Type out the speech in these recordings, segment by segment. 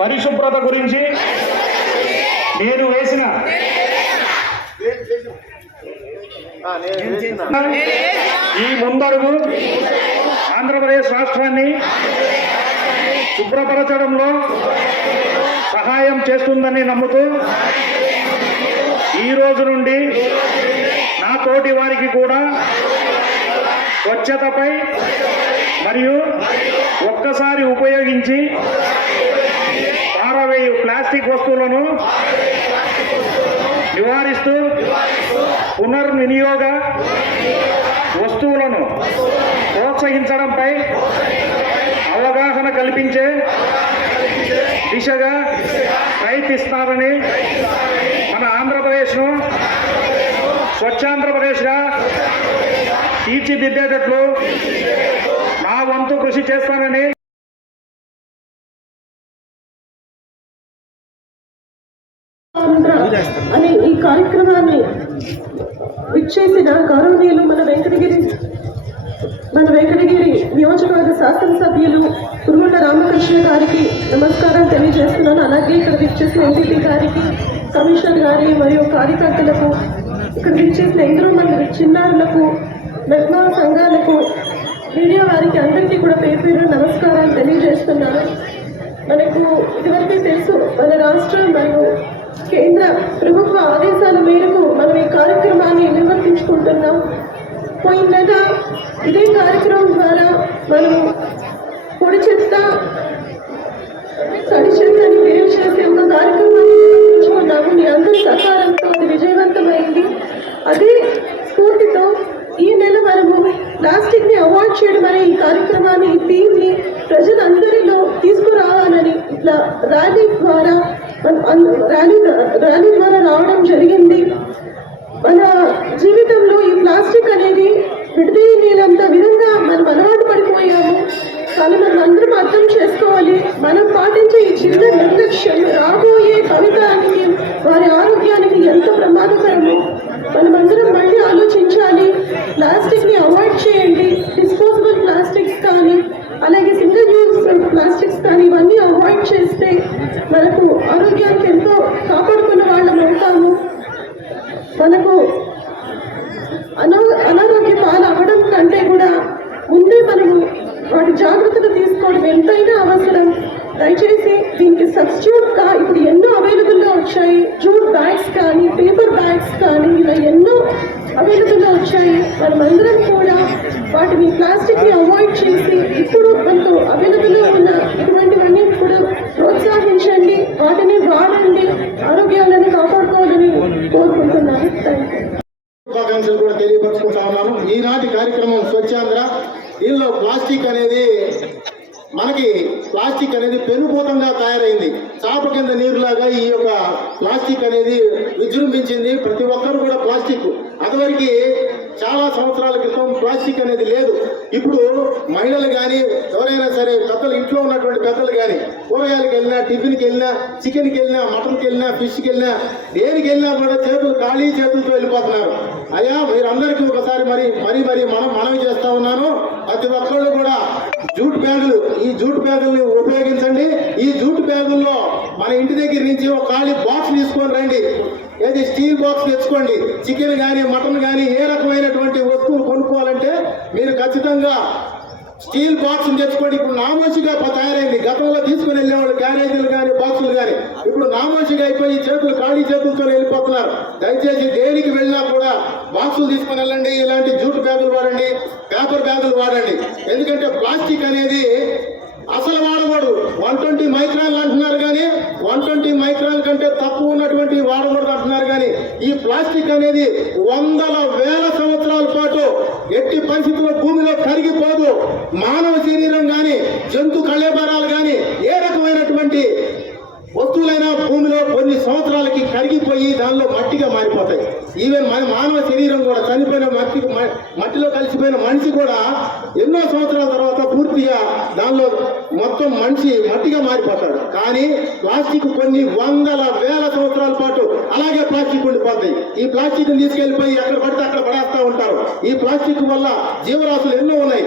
పరిశుభ్రత గురించి నేను వేసిన ఈ ముందరుగు ఆంధ్రప్రదేశ్ రాష్ట్రాన్ని శుభ్రపరచడంలో సహాయం చేస్తుందని నమ్ముతూ ఈ రోజు నుండి నా తోటి వారికి కూడా స్వచ్ఛతపై మరియు ఒక్కసారి ఉపయోగించి పారవేయు ప్లాస్టిక్ వస్తువులను నివారిస్తూ పునర్వినియోగ వస్తువులను ప్రోత్సహించడంపై అవగాహన కల్పించే దిశగా ప్రయత్నిస్తారని మన ఆంధ్రప్రదేశ్ను స్వచ్ఛాంధ్రప్రదేశ్గా తీర్చిదిద్దేటట్లు నా వంతు కృషి చేస్తానని అనే ఈ కార్యక్రమాన్ని విచ్చేసిన గౌరవనీయులు మన వెంకటగిరి మన వెంకటగిరి నియోజకవర్గ శాసనసభ్యులు కురుమల రామకృష్ణ గారికి నమస్కారం తెలియజేస్తున్నాను. అలాగే ఇక్కడ విచ్చేసిన ఎంపీపీ గారికి కమిషనర్ గారి మరియు కార్యకర్తలకు ఇక్కడ విచ్చేసిన ఎందరో మంది చిన్నారులకు మహిళా సంఘాలకు మీడియా వారికి అందరికీ కూడా పేరు పేరు నమస్కారాలు తెలియజేస్తున్నాను. మనకు ఇదివరకే తెలుసు మన రాష్ట్రం మరియు కేంద్ర ప్రభుత్వ ఆదేశాల మేరకు మనం ఈ కార్యక్రమాన్ని నిర్వర్తించుకుంటున్నాం. పోయిన నెల ఇదే కార్యక్రమం ద్వారా మనం పొడి చెత్త తడి చెత్తని వేరు చేసే ఒక కార్యక్రమాన్ని నిర్వహించుకున్నాము మీ అందరి సహకారంతో అది విజయవంతమైంది అదే స్ఫూర్తితో ఈ నెల మనము ప్లాస్టిక్ని అవాయిడ్ చేయడం అనే ఈ కార్యక్రమాన్ని ఈ థీమ్ని ప్రజలందరిలో తీసుకురావాలని ఇట్లా ర్యాలీ ద్వారా మన- అన్- ర్యాలీ ర్యాలీ ద్వారా రావడం జరిగింది మన జీవితంలో ఈ ప్లాస్టిక్ అనేది విడదీయలేనంత విధంగా మనం అలవాటు పడిపోయాము కానీ మనం అందరం అర్థం చేసుకోవాలి. మనం పాటించే ఈ చిన్న నిర్లక్ష్యం రాబోయే కవితానికి వారి ఆరోగ్యానికి ఎంత ప్రమాదకరమో. మనమందరం మళ్ళీ ఆలోచించాలి. ప్లాస్టిక్ని అవాయిడ్ చేయండి. డిస్పోజబుల్ ప్లాస్టిక్స్ కానీ అలాగే సింగిల్ యూజ్ ప్లాస్టిక్స్ కానీ ఇవన్నీ అవాయిడ్ చేస్తే మనకు ఆరోగ్యానికి ఎంతో కాపాడుకున్న వాళ్ళం అవుతాము. మనకు అనా అనారోగ్య పాలు అవ్వడం కంటే కూడా ముందే మనము వాటి జాగ్రత్తలు తీసుకోవడం ఎంతైనా అవసరం దయచేసి దీనికి సబ్స్టిట్యూట్గా ఇప్పుడు ఎన్నో అవైలబుల్గా వచ్చాయి జూట్ బ్యాగ్స్ కానీ పేపర్ బ్యాగ్స్ కానీ ఇలా ఎన్నో అవైలబుల్గా వచ్చాయి మనమందరం కూడా వాటిని ప్లాస్టిక్ని అవాయిడ్ చేసి ఇప్పుడు మనకు అవైలబుల్గా ఉన్న ఇటువంటివన్నీ కూడా ప్రోత్సహించండి వాటిని వాడండి ఆరోగ్యాలను కాపాడుకోవాలని కోరుకుంటున్నాను. శుభాకాంక్షలు కూడా తెలియపరచుకుంటా ఉన్నాను ఈనాటి కార్యక్రమం స్వచ్ఛాంధ్ర. దీనిలో ప్లాస్టిక్ అనేది మనకి ప్లాస్టిక్ అనేది పెనుభూతంగా తయారైంది. చాప కింద నీరులాగా ఈ యొక్క ప్లాస్టిక్ అనేది విజృంభించింది. ప్రతి ఒక్కరు కూడా ప్లాస్టిక్. అదివరకు చాలా సంవత్సరాల క్రితం ప్లాస్టిక్ అనేది లేదు. ఇప్పుడు మహిళలు కానీ ఎవరైనా సరే పెద్దలు ఇంట్లో ఉన్నటువంటి పెద్దలు కానీ కూరగాయలకు వెళ్ళినా టిఫిన్కి వెళ్ళినా చికెన్కి వెళ్ళినా మటన్కి వెళ్ళినా ఫిష్కి వెళ్ళినా దేనికి వెళ్ళినా కూడా చేతులు ఖాళీ చేతులతో వెళ్ళిపోతున్నారు. అయ్యా మీరందరికీ ఒకసారి మరి మరి మరి మనం మనవి చేస్తా ఉన్నాను. ప్రతి ఒక్కళ్ళు కూడా జూట్ బ్యాగులు ఈ జూట్ బ్యాగుల్ని ఉపయోగించండి. ఈ జూట్ బ్యాగుల్లో మన ఇంటి దగ్గర నుంచి ఒక ఖాళీ బాక్స్ తీసుకొని రండి. ఏది స్టీల్ బాక్స్ తెచ్చుకోండి. చికెన్ కానీ మటన్ కానీ ఏ రకమైనటువంటి వస్తువులు కొనుక్కోవాలంటే మీరు ఖచ్చితంగా స్టీల్ బాక్స్ తెచ్చుకోండి. ఇప్పుడు నామోషిగా తయారైంది. గతంలో తీసుకుని వెళ్ళేవాళ్ళు క్యారేజీలు కానీ బాక్సులు కానీ ఇప్పుడు నామోషిగా అయిపోయి చేతులు ఖాళీ చేతులతో వెళ్ళిపోతున్నారు. దయచేసి దేనికి వెళ్ళినా కూడా బాక్సులు తీసుకుని వెళ్ళండి. ఇలాంటి జూట్ బ్యాగులు వాడండి పేపర్ బ్యాగులు వాడండి. ఎందుకంటే ప్లాస్టిక్ అనేది అసలు వాడకూడదు వన్ ట్వంటీ మైక్రాన్లు అంటున్నారు కానీ వన్ ట్వంటీ మైక్రాన్ కంటే తక్కువ ఉన్నటువంటి వాడకూడదు అంటున్నారు కానీ ఈ ప్లాస్టిక్ అనేది వందల వేల సంవత్సరాల పాటు ఎట్టి పరిస్థితుల్లో భూమిలో కరిగిపోదు. మానవ శరీరం కానీ జంతు కళేబరాలు కానీ ఏ రకమైనటువంటి వస్తువులైనా భూమిలో కొన్ని సంవత్సరాలకి కరిగిపోయి దానిలో మట్టిగా మారిపోతాయి. ఈవెన్ మన మానవ శరీరం కూడా చనిపోయిన మట్టి మట్టిలో కలిసిపోయిన మనిషి కూడా ఎన్నో సంవత్సరాల తర్వాత పూర్తిగా దానిలో మొత్తం మనిషి మట్టిగా మారిపోతాడు. కానీ ప్లాస్టిక్ కొన్ని వందల వేల సంవత్సరాల పాటు అలాగే ప్లాస్టిక్ ఉండిపోతాయి ఈ ప్లాస్టిక్ని తీసుకెళ్ళిపోయి ఎక్కడ పడితే అక్కడ పడేస్తా ఉంటారు. ఈ ప్లాస్టిక్ వల్ల జీవరాశులు ఎన్నో ఉన్నాయి.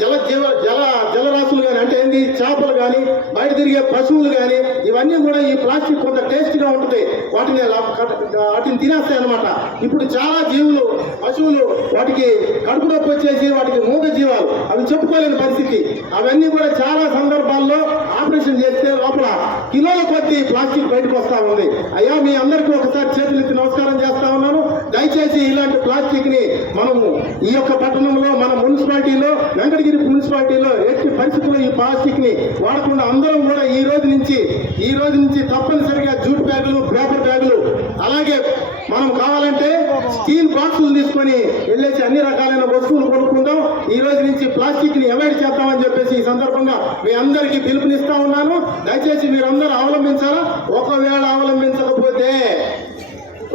జల జీవ జల జలరాశులు కానీ అంటే ఏంది? చేపలు కానీ బయట తిరిగే పశువులు కానీ ఇవన్నీ కూడా ఈ ప్లాస్టిక్ కొంత టేస్ట్గా ఉంటుంది. వాటిని వాటిని తినేస్తాయి అనమాట ఇప్పుడు చాలా జీవులు పశువులు వాటికి కడుపు నొప్పి వచ్చేసి వాటికి మూగ అవి చెప్పుకోలేని పరిస్థితి. అవన్నీ కూడా చాలా సందర్భాల్లో ఆపరేషన్ చేస్తే లోపల కిలోల కొద్ది ప్లాస్టిక్ బయటకు వస్తా ఉంది. అయ్యా మీ అందరికీ ఒకసారి చేతులు ఎత్తి నమస్కారం చేస్తా ఉన్నాను. దయచేసి ఇలాంటి ప్లాస్టిక్ని మనము ఈ యొక్క పట్టణంలో మన మున్సిపాలిటీలో వెంకటగిరి మున్సిపాలిటీలో ఎట్టి పరిస్థితుల్లో ఈ ప్లాస్టిక్ని వాడకుండా అందరం కూడా ఈ రోజు నుంచి ఈ రోజు నుంచి తప్పనిసరిగా జూట్ బ్యాగులు పేపర్ బ్యాగులు అలాగే మనం కావాలంటే స్టీల్ బాక్సులు తీసుకొని వెళ్ళేసి అన్ని రకాలైన వస్తువులు కొనుక్కుందాం ఈ రోజు నుంచి ప్లాస్టిక్ని అవాయిడ్ చేద్దామని చెప్పేసి ఈ సందర్భంగా మీ అందరికీ పిలుపునిస్తా ఉన్నాను. దయచేసి మీరందరూ అవలంబించాలా? ఒకవేళ అవలంబించకపోతే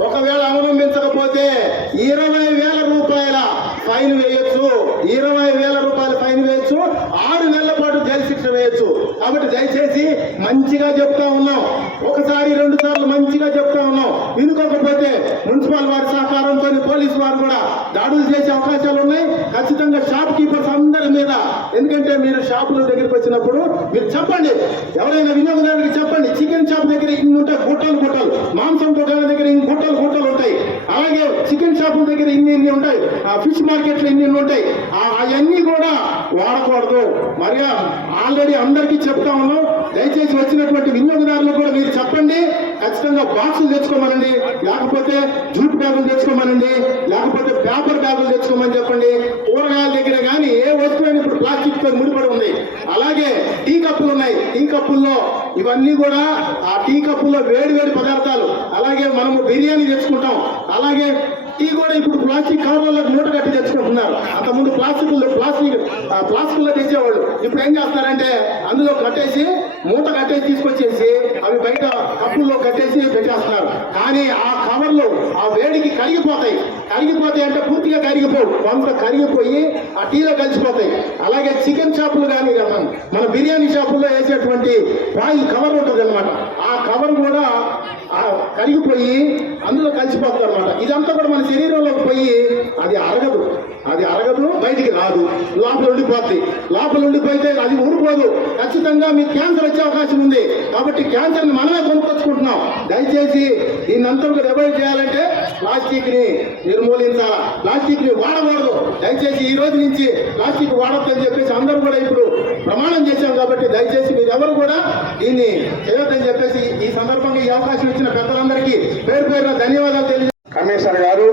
ఒకవేళ అవలంబించకపోతే ఇరవై వేల రూపాయల ఫైన్ వేయొచ్చు. ఇరవై వేల రూపాయల ఫైన్ వేయొచ్చు. ఆరు నెలల పాటు జైలు శిక్ష వేయొచ్చు. కాబట్టి దయచేసి మంచిగా చెప్తా ఉన్నాం. ఒకసారి రెండు సార్లు మంచిగా చెప్తా ఉన్నాం. వినుకోకపోతే మున్సిపల్ వారి సహకారంతో పోలీసు వారు కూడా దాడులు చేసే అవకాశాలు ఉన్నాయి. ఖచ్చితంగా షాప్ కీపర్స్ అందరి మీద. ఎందుకంటే మీరు షాపుల దగ్గరికి వచ్చినప్పుడు మీరు చెప్పండి. ఎవరైనా వినియోగదారుడికి చెప్పండి. చికెన్ షాప్ దగ్గర ఇన్ని ఉంటాయి గుట్టలు గుట్టలు మాంసం గుట్టలు దగ్గర ఇన్ని గుట్టలు గుట్టలు ఉంటాయి అలాగే చికెన్ షాపుల దగ్గర ఇన్ని ఇన్ని ఉంటాయి. ఆ ఫిష్ మార్కెట్లు ఇన్ని ఇన్ని ఉంటాయి. అవన్నీ కూడా వాడకూడదు. మరి ఆల్రెడీ అందరికీ చెప్తా ఉన్నాం. దయచేసి వచ్చినటువంటి వినియోగదారులకు కూడా మీరు చెప్పండి. ఖచ్చితంగా బాక్సులు తెచ్చుకోమనండి. లేకపోతే జూట్ బ్యాగులు తెచ్చుకోమనండి. లేకపోతే పేపర్ బ్యాగులు తెచ్చుకోమని చెప్పండి. కూరగాయల దగ్గర కానీ ఏ వస్తువు ఇప్పుడు ప్లాస్టిక్తో ముడిపడి ఉన్నాయి. అలాగే టీ కప్పులు ఉన్నాయి. టీ కప్పుల్లో ఇవన్నీ కూడా ఆ టీ కప్పుల్లో వేడి వేడి పదార్థాలు. అలాగే మనము బిర్యానీ తెచ్చుకుంటాం. అలాగే టీ కూడా ఇప్పుడు ప్లాస్టిక్ కవర్లలో మూట కట్టి తెచ్చుకుంటున్నారు. అంతకుముందు ప్లాస్టిక్ ప్లాస్టిక్ ప్లాస్టిక్లో ప్లాస్టిక్ తెచ్చేవాళ్ళు. ఇప్పుడు ఏం చేస్తారంటే అందులో కట్టేసి మూట కట్టేసి తీసుకొచ్చేసి అవి బయట కప్పుల్లో కట్టేసి పెట్టేస్తున్నారు. కానీ ఆ కవర్లు ఆ వేడికి కరిగిపోతాయి. కరిగిపోతాయి అంటే పూర్తిగా కరిగిపోవు. కొంత కరిగిపోయి ఆ టీలో కలిసిపోతాయి. అలాగే చికెన్ షాపులు కానీ మన మన బిర్యానీ షాపుల్లో వేసేటువంటి ఆయిల్ కవర్ ఉంటుంది అనమాట ఆ కవర్ కూడా కరిగిపోయి అందులో కలిసిపోతుంది అనమాట ఇదంతా కూడా మన శరీరంలోకి పోయి అది అరగదు. అది అరగదు బయటికి రాదు. లోపల ఉండిపోద్ది. లోపల ఉండిపోతే అది ఊడిపోదు. ఖచ్చితంగా మీకు క్యాన్సర్ వచ్చే అవకాశం ఉంది. కాబట్టి క్యాన్సర్ని మనమే కొనుక్కొచ్చుకుంటున్నాం. దయచేసి దీన్ని అంతా కూడా అవాయిడ్ చేయాలంటే ప్లాస్టిక్ని నిర్మూలించాలా? ప్లాస్టిక్ని వాడకూడదు. దయచేసి ఈ రోజు నుంచి ప్లాస్టిక్ వాడొద్దని చెప్పేసి అందరూ కూడా ఇప్పుడు ప్రమాణం చేశాం కాబట్టి దయచేసి మీరెవరు కూడా దీన్ని చేయొద్దని చెప్పేసి ఈ సందర్భంగా ఈ అవకాశం ఇచ్చిన పెద్దలందరికీ పేరు పేరున ధన్యవాదాలు తెలియ కమిషనర్ గారు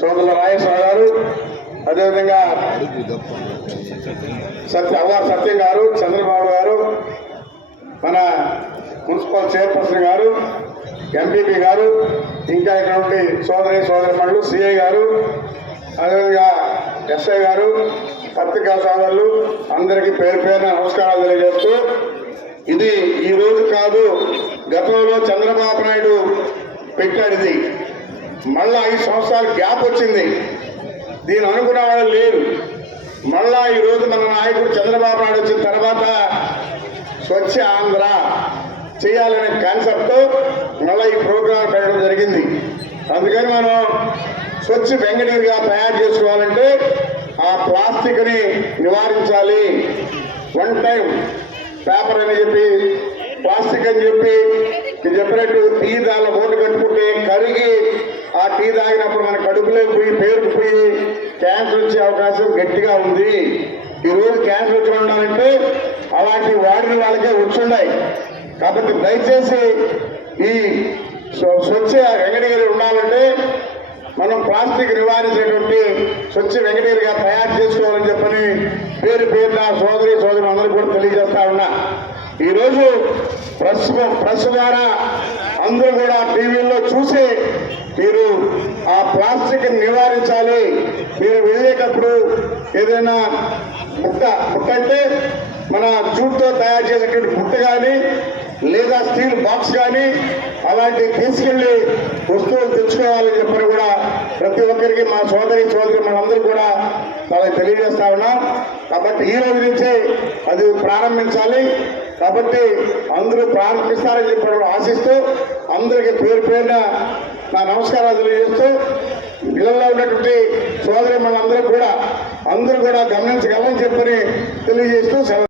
సోదరుల రాజేశ్వర గారు అదేవిధంగా సత్య అవ్వారు సత్యం గారు చంద్రబాబు గారు మన మున్సిపల్ చైర్పర్సన్ గారు ఎంపీపీ గారు ఇంకా ఇక్కడ ఉండి సోదరి సోదరి సోదరిమణులు సిఐ గారు అదేవిధంగా ఎస్ఐ గారు పత్రికా సోదరులు అందరికీ పేరు పేరున నమస్కారాలు తెలియజేస్తూ ఇది ఈ రోజు కాదు గతంలో చంద్రబాబు నాయుడు పెట్టాడు ఇది మళ్ళా ఐదు సంవత్సరాలు గ్యాప్ వచ్చింది. దీని అనుకున్న వాళ్ళు లేరు. మళ్ళా ఈ రోజు మన నాయకుడు చంద్రబాబు నాయుడు వచ్చిన తర్వాత స్వచ్ఛ ఆంధ్ర చేయాలనే కాన్సెప్ట్ మళ్ళీ ఈ ప్రోగ్రాం పెట్టడం జరిగింది. అందుకని మనం స్వచ్ఛ వెంగనీరుగా తయారు చేసుకోవాలంటే ఆ ప్లాస్టిక్ని నివారించాలి. వన్ టైం పేపర్ అని చెప్పి ప్లాస్టిక్ అని చెప్పి నేను చెప్పినట్టు టీ దానిలో మూట కట్టుకుంటే కరిగి ఆ టీ తాగినప్పుడు మన కడుపులోకి పోయి పేరుకుపోయి క్యాన్సర్ వచ్చే అవకాశం గట్టిగా ఉంది. ఈ రోజు క్యాన్సర్ వచ్చి ఉండాలంటే అలాంటి వాడిన వాళ్ళకే వచ్చున్నాయి కాబట్టి దయచేసి ఈ స్వచ్ఛ వెంకటగిరి ఉండాలంటే మనం ప్లాస్టిక్ నివారించేటువంటి స్వచ్ఛ వెంకటగిరిగా తయారు చేసుకోవాలని చెప్పని పేరు పేరున సోదరి సోదరు అందరూ కూడా తెలియజేస్తా ఉన్నా. ఈరోజు ప్రెస్ ప్రెస్ ద్వారా అందరూ కూడా టీవీల్లో చూసి మీరు ఆ ప్లాస్టిక్ నివారించాలి. మీరు వెళ్ళేటప్పుడు ఏదైనా బుట్ట బుట్ట అంటే మన జూట్తో తయారు చేసేటువంటి బుట్ట కానీ లేదా స్టీల్ బాక్స్ కానీ అలాంటివి తీసుకెళ్ళి వస్తువులు తెచ్చుకోవాలని చెప్పని కూడా ప్రతి ఒక్కరికి మా సోదరి సోదరి మనందరూ కూడా వాళ్ళకి తెలియజేస్తా ఉన్నాం. కాబట్టి ఈ రోజు నుంచే అది ప్రారంభించాలి. కాబట్టి అందరూ ప్రారంభిస్తారని చెప్పి ఆశిస్తూ అందరికీ పేరు పేరున నా నమస్కారాలు తెలియజేస్తూ ఇళ్ళలో ఉన్నటువంటి సోదరి మనందరూ కూడా అందరూ కూడా గమనించగలని చెప్పని తెలియజేస్తూ